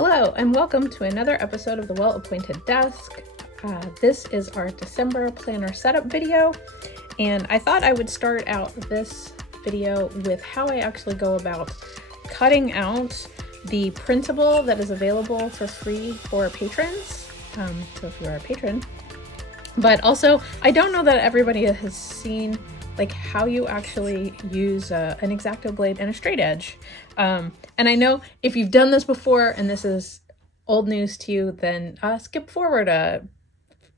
Hello and welcome to another episode of the Well-Appointed Desk. This is our December planner setup video, and I thought I would start out this video with how I actually go about cutting out the printable that is available for free for patrons, so if you're a patron. But also, I don't know that everybody has seen like how you actually use an X-Acto blade and a straight edge. And I know if you've done this before and this is old news to you, then skip forward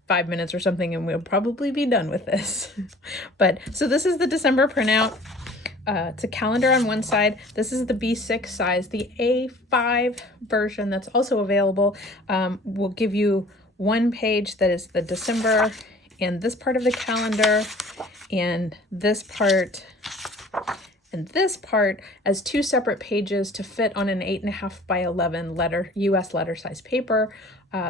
5 minutes or something and we'll probably be done with this. But so this is the December printout. It's a calendar on one side. This is the B6 size. The A5 version that's also available will give you one page that is the December and this part of the calendar and this part and this part as two separate pages to fit on an 8.5 by 11 US letter size paper,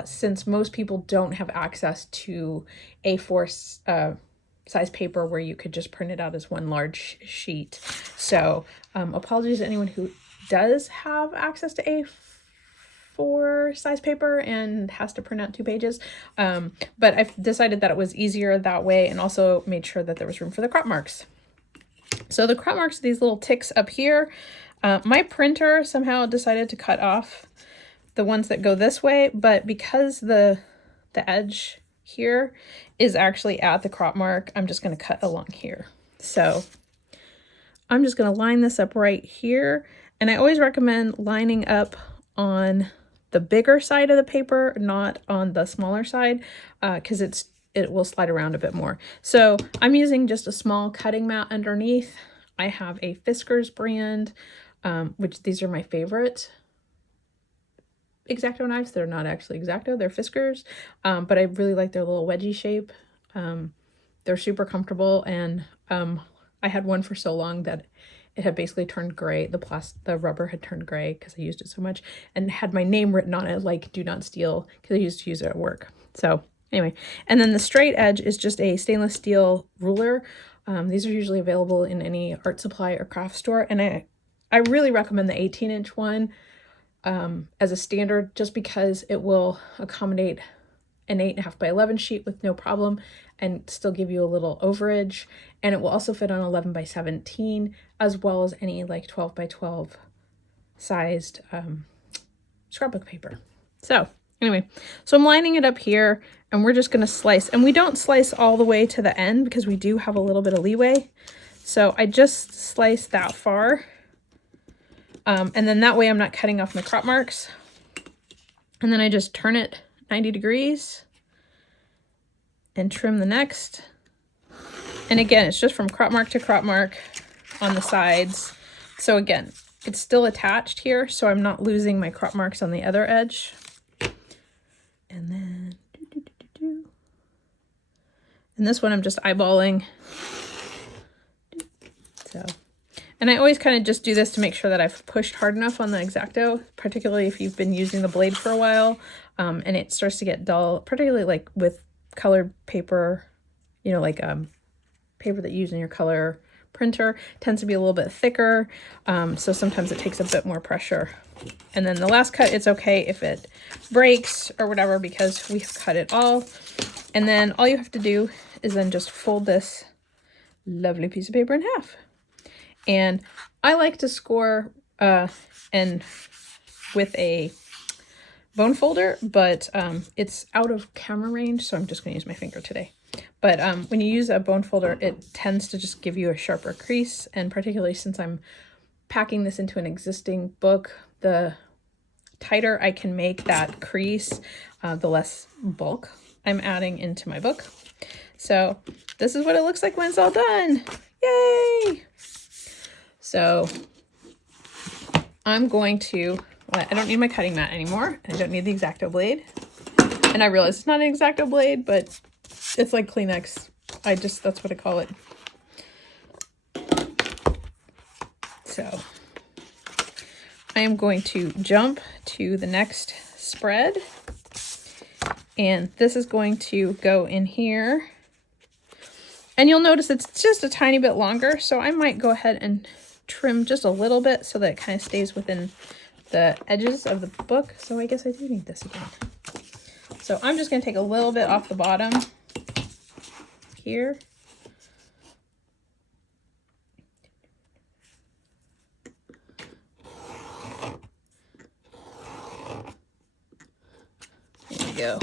since most people don't have access to A4 size paper where you could just print it out as one large sheet. So apologies to anyone who does have access to A4 size paper and has to print out two pages. But I've decided that it was easier that way and also made sure that there was room for the crop marks. So the crop marks are these little ticks up here. My printer somehow decided to cut off the ones that go this way, but because the edge here is actually at the crop mark, I'm just going to cut along here. So I'm just going to line this up right here. And I always recommend lining up on the bigger side of the paper, not on the smaller side, because it will slide around a bit more. So I'm using just a small cutting mat underneath. I have a Fiskars brand, which these are my favorite X-Acto knives. They're not actually X-Acto, they're Fiskars, but I really like their little wedgie shape. They're super comfortable, and I had one for so long that it had basically turned gray. The rubber had turned gray because I used it so much, and had my name written on it, like "Do not steal," because I used to use it at work. So anyway, and then the straight edge is just a stainless steel ruler. These are usually available in any art supply or craft store, and I really recommend the 18-inch one as a standard, just because it will accommodate an 8.5 by 11 sheet with no problem and still give you a little overage, and it will also fit on 11 by 17 as well as any like 12 by 12 sized scrapbook paper. So anyway, so I'm lining it up here and we're just going to slice, and we don't slice all the way to the end because we do have a little bit of leeway. So I just slice that far. And then that way I'm not cutting off my crop marks. And then I just turn it 90 degrees and trim the next. And again, it's just from crop mark to crop mark on the sides. So again, it's still attached here, so I'm not losing my crop marks on the other edge. And then, and this one I'm just eyeballing. So, and I always kind of just do this to make sure that I've pushed hard enough on the X-Acto, particularly if you've been using the blade for a while, and it starts to get dull, particularly like with colored paper, you know, like paper that you use in your color printer tends to be a little bit thicker, so sometimes it takes a bit more pressure. And then the last cut, it's okay if it breaks or whatever because we have cut it all. And then all you have to do is then just fold this lovely piece of paper in half. And I like to score and with a bone folder, but it's out of camera range, so I'm just going to use my finger today. But when you use a bone folder, it tends to just give you a sharper crease, and particularly since I'm packing this into an existing book, the tighter I can make that crease, the less bulk I'm adding into my book. So this is what it looks like when it's all done. Yay! So I'm going to, well, I don't need my cutting mat anymore. I don't need the X-Acto blade. And I realize it's not an X-Acto blade, but it's like Kleenex. That's what I call it. So I am going to jump to the next spread. And this is going to go in here. And you'll notice it's just a tiny bit longer, so I might go ahead and trim just a little bit so that it kind of stays within the edges of the book, so I guess I do need this again. So I'm just going to take a little bit off the bottom here. There we go.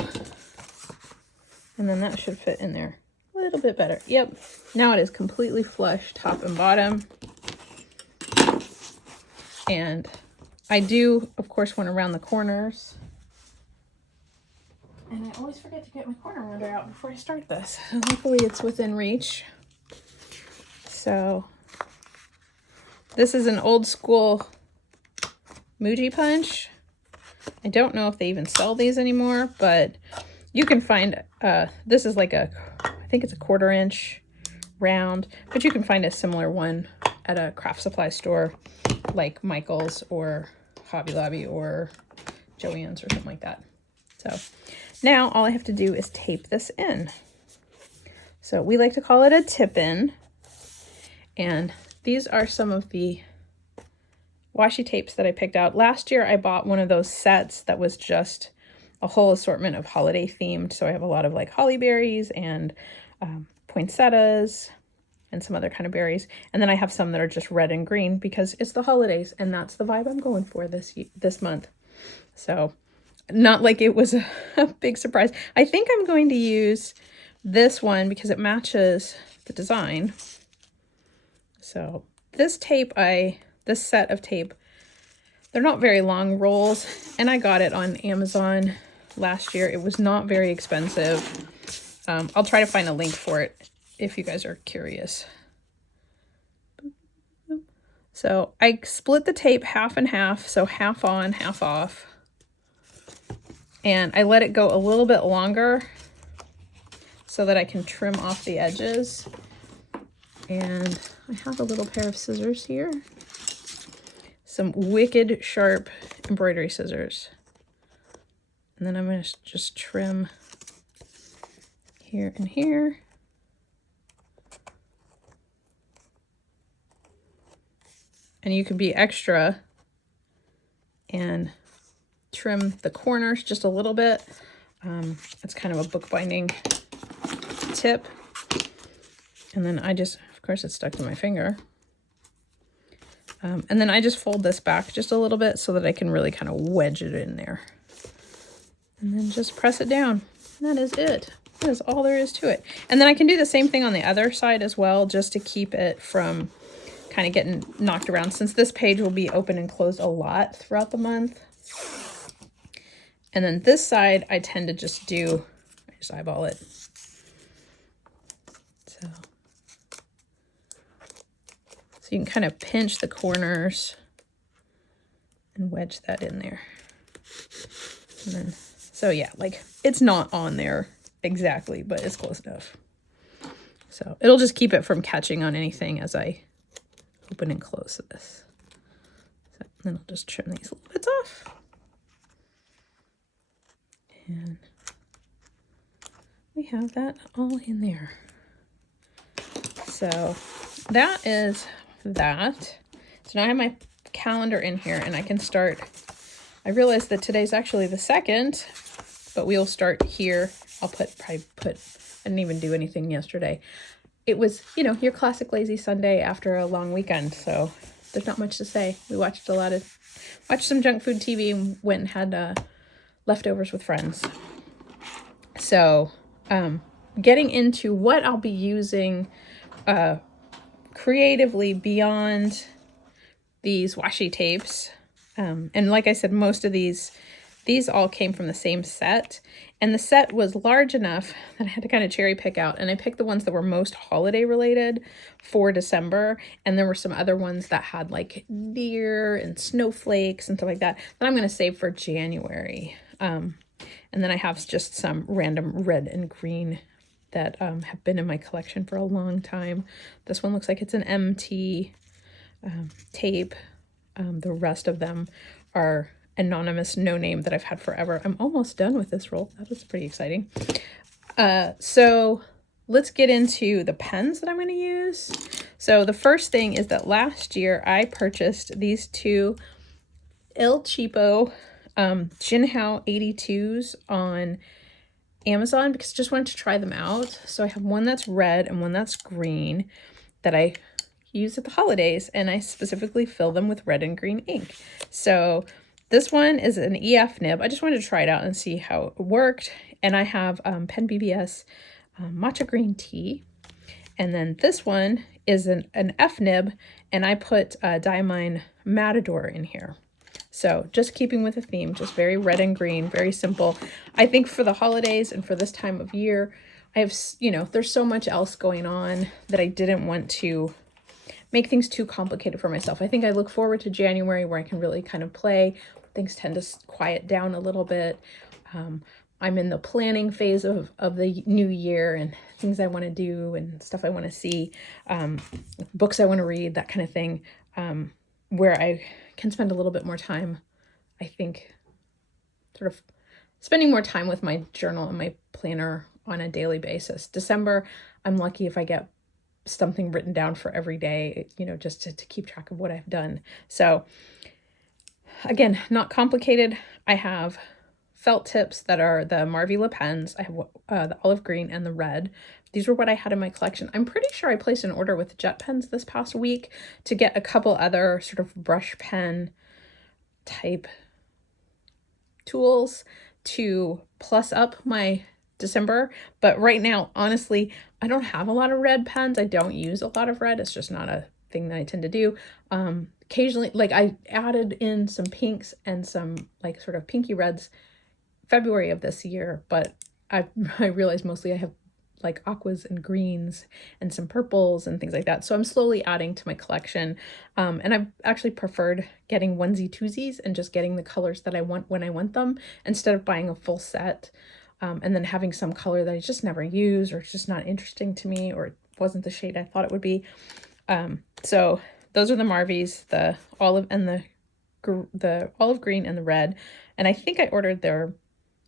And then that should fit in there a little bit better. Yep. Now it is completely flush, top and bottom. And I do, of course, want to round the corners. And I always forget to get my corner rounder out before I start this. So hopefully it's within reach. So this is an old school Muji punch. I don't know if they even sell these anymore, but you can find, this is like a, I think it's a 1/4 inch round, but you can find a similar one at a craft supply store like Michael's or Hobby Lobby or Joann's or something like that. So now all I have to do is tape this in. So we like to call it a tip-in. And these are some of the washi tapes that I picked out. Last year I bought one of those sets that was just a whole assortment of holiday themed. So I have a lot of like holly berries and poinsettias and some other kind of berries. And then I have some that are just red and green because it's the holidays and that's the vibe I'm going for this month. So not like it was a big surprise. I think I'm going to use this one because it matches the design. So this tape, this set of tape, they're not very long rolls, and I got it on Amazon last year. It was not very expensive. I'll try to find a link for it if you guys are curious. So I split the tape half and half, so half on, half off. And I let it go a little bit longer so that I can trim off the edges. And I have a little pair of scissors here. Some wicked sharp embroidery scissors. And then I'm going to just trim here and here. And you can be extra and trim the corners just a little bit. It's kind of a bookbinding tip. And then I just, of course it's stuck to my finger. And then I just fold this back just a little bit so that I can really kind of wedge it in there. And then just press it down. And that is it. That is all there is to it. And then I can do the same thing on the other side as well, just to keep it from kind of getting knocked around, since this page will be open and closed a lot throughout the month. And then this side, I tend to just I just eyeball it. So you can kind of pinch the corners and wedge that in there. And then, so yeah, like it's not on there exactly, but it's close enough. So it'll just keep it from catching on anything as I open and close this. So then I'll just trim these little bits off. And we have that all in there. So that is that. So now I have my calendar in here and I can start. I realized that today's actually the 2nd, but we'll start here. I'll probably put, I didn't even do anything yesterday. It was, you know, your classic lazy Sunday after a long weekend. So there's not much to say. We watched some junk food TV and went and had leftovers with friends. So getting into what I'll be using creatively beyond these washi tapes. And like I said, most of these all came from the same set. And the set was large enough that I had to kind of cherry pick out. And I picked the ones that were most holiday related for December. And there were some other ones that had like deer and snowflakes and stuff like that I'm going to save for January. And then I have just some random red and green that have been in my collection for a long time. This one looks like it's an MT tape. The rest of them are anonymous, no name that I've had forever. I'm almost done with this roll. That was pretty exciting. So let's get into the pens that I'm going to use. So the first thing is that last year I purchased these two Il Cheapo Jinhao 82s on Amazon because I just wanted to try them out. So I have one that's red and one that's green that I use at the holidays, and I specifically fill them with red and green ink. So this one is an EF nib. I just wanted to try it out and see how it worked. And I have Pen BBS Matcha Green Tea. And then this one is an F nib, and I put Diamine Matador in here. So just keeping with the theme, just very red and green, very simple. I think for the holidays and for this time of year, I have, you know, there's so much else going on that I didn't want to make things too complicated for myself. I think I look forward to January where I can really kind of play. Things tend to quiet down a little bit. I'm in the planning phase of the new year and things I want to do and stuff I want to see, books I want to read, that kind of thing, where I can spend a little bit more time, I think, sort of spending more time with my journal and my planner on a daily basis. December, I'm lucky if I get something written down for every day, you know, just to keep track of what I've done. So again, not complicated. I have felt tips that are the Marvila pens. I have the olive green and the red. These were what I had in my collection. I'm pretty sure I placed an order with jet pens this past week to get a couple other sort of brush pen type tools to plus up my December. But right now, honestly, I don't have a lot of red pens. I don't use a lot of red. It's just not a thing that I tend to do. Occasionally, like I added in some pinks and some like sort of pinky reds February of this year, but I realized mostly I have like aquas and greens and some purples and things like that. So I'm slowly adding to my collection. And I've actually preferred getting onesie twosies and just getting the colors that I want when I want them instead of buying a full set. And then having some color that I just never use or it's just not interesting to me or it wasn't the shade I thought it would be. So those are the Marvies, the olive and the olive green and the red. And I think I ordered their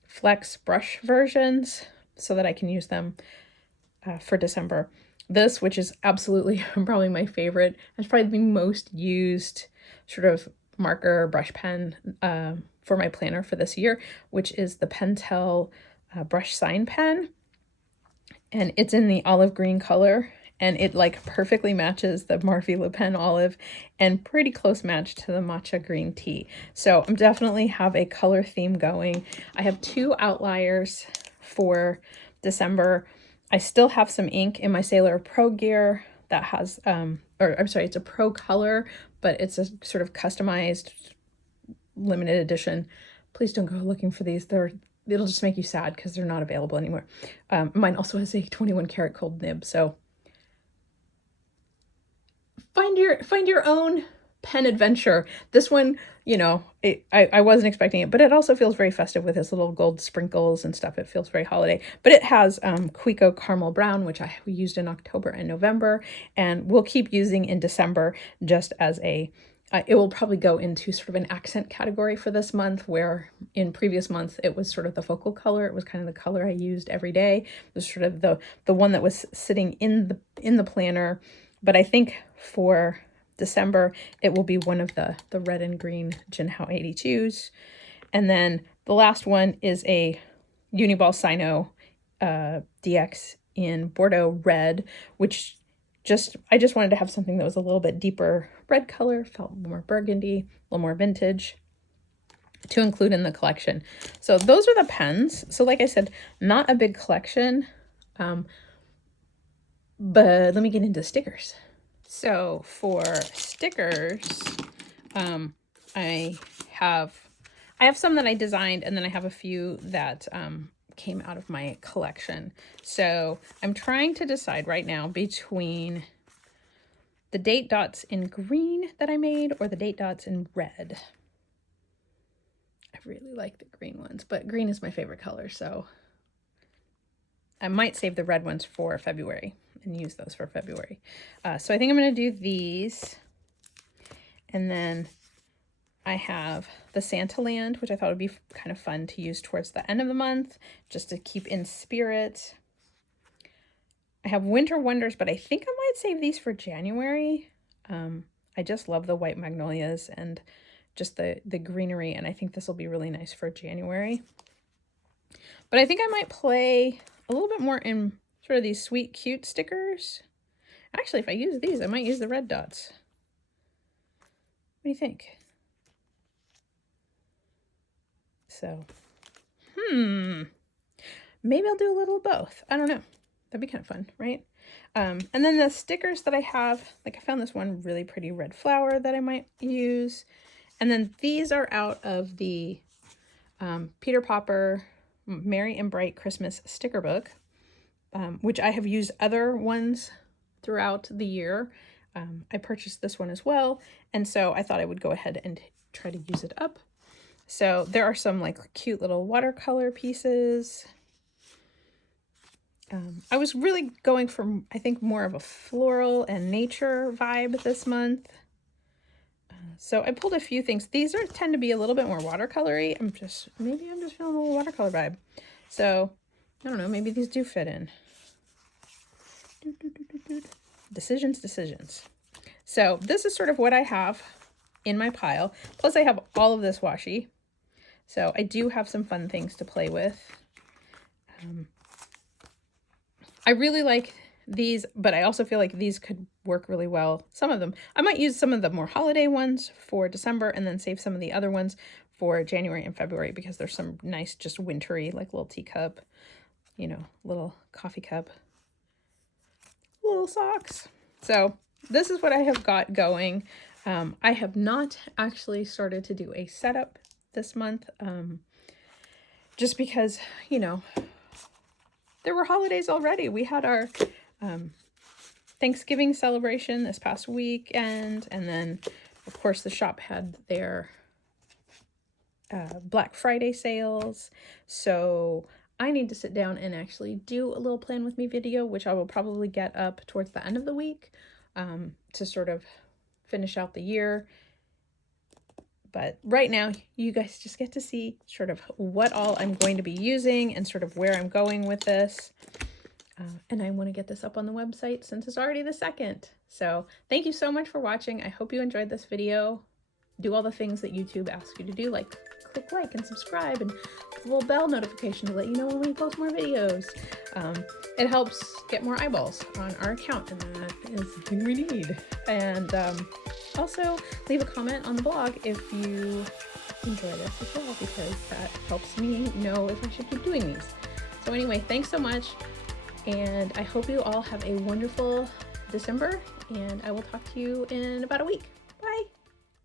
flex brush versions so that I can use them for December. This, which is absolutely probably my favorite, is probably the most used sort of marker brush pen for my planner for this year, which is the Pentel brush sign pen. And it's in the olive green color. And it like perfectly matches the Marvila pen olive and pretty close match to the matcha green tea. So I'm definitely have a color theme going. I have 2 outliers for December. I still have some ink in my Sailor Pro gear that has, it's a ProColor, but it's a sort of customized limited edition. Please don't go looking for these. It'll just make you sad because they're not available anymore. Mine also has a 21 karat gold nib, so find your own pen adventure. This one, you know, I wasn't expecting it, but it also feels very festive with its little gold sprinkles and stuff. It feels very holiday, but it has Quico Caramel Brown, which I used in October and November, and we'll keep using in December just as a, it will probably go into sort of an accent category for this month, where in previous months it was sort of the focal color. It was kind of the color I used every day. It was sort of the one that was sitting in the planner. But I think for December, it will be one of the red and green Jinhao 82s. And then the last one is a UniBall Signo DX in Bordeaux red, which I just wanted to have something that was a little bit deeper red color, felt more burgundy, a little more vintage to include in the collection. So those are the pens. So like I said, not a big collection, but let me get into stickers. So for stickers, I have some that I designed, and then I have a few that came out of my collection. So I'm trying to decide right now between the date dots in green that I made or the date dots in red. I really like the green ones, but green is my favorite color, so I might save the red ones for February and use those for February. So I think I'm going to do these. And then I have the Santa Land, which I thought would be kind of fun to use towards the end of the month, just to keep in spirit. I have Winter Wonders, but I think I might save these for January. I just love the white magnolias and just the greenery, and I think this will be really nice for January. But I think I might play a little bit more in sort of these sweet, cute stickers. Actually, if I use these, I might use the red dots. What do you think? So, maybe I'll do a little of both. I don't know. That'd be kind of fun, right? And then the stickers that I have, like I found this one really pretty red flower that I might use. And then these are out of the Peter Popper Merry and Bright Christmas sticker book, which I have used other ones throughout the year. I purchased this one as well, and so I thought I would go ahead and try to use it up. So there are some like cute little watercolor pieces. I was really going for, I think, more of a floral and nature vibe this month. So I pulled a few things. These tend to be a little bit more watercolory. Maybe I'm just feeling a little watercolor vibe. So I don't know, maybe these do fit in. Decisions. So this is sort of what I have in my pile. Plus I have all of this washi. So I do have some fun things to play with. I really like these, but I also feel like these could work really well. Some of them. I might use some of the more holiday ones for December and then save some of the other ones for January and February, because there's some nice, just wintry, like little teacup, you know, little coffee cup, little socks. So this is what I have got going. I have not actually started to do a setup this month, just because, you know, there were holidays already. We had our Thanksgiving celebration this past weekend, and then of course the shop had their Black Friday sales. So I need to sit down and actually do a little plan with me video, which I will probably get up towards the end of the week, to sort of finish out the year. But right now, you guys just get to see sort of what all I'm going to be using and sort of where I'm going with this. And I want to get this up on the website since it's already the 2nd. So thank you so much for watching. I hope you enjoyed this video. Do all the things that YouTube asks you to do, like click like and subscribe and the little bell notification to let you know when we post more videos. It helps get more eyeballs on our account, and that is something we need. And also leave a comment on the blog if you enjoy this as well, because that helps me know if I should keep doing these. So anyway, thanks so much, and I hope you all have a wonderful December, and I will talk to you in about a week.